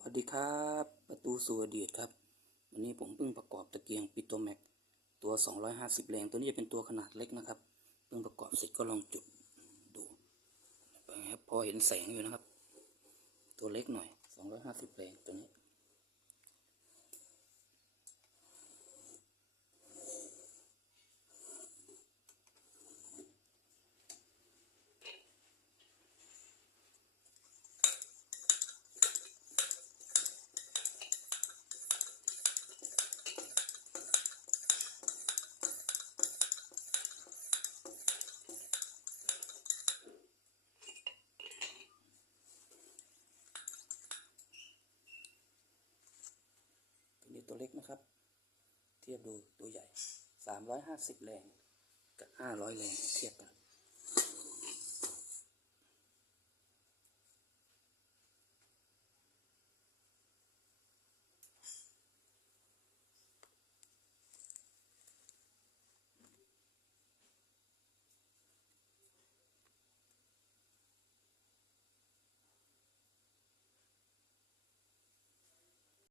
สวัสดีครับประตูสู่อดีตครับวันนี้ผมเพิ่งประกอบตะเกียงปิโตรแม็กตัว250แรงตัวนี้จะเป็นตัวขนาดเล็กนะครับเพิ่งประกอบเสร็จก็ลองจุดดูครับพอเห็นแสงอยู่นะครับตัวเล็กหน่อย250แรงตัวนี้ตัวเล็กนะครับเทียบดูตัวใหญ่350แรงกับ500แรงเทียบกัน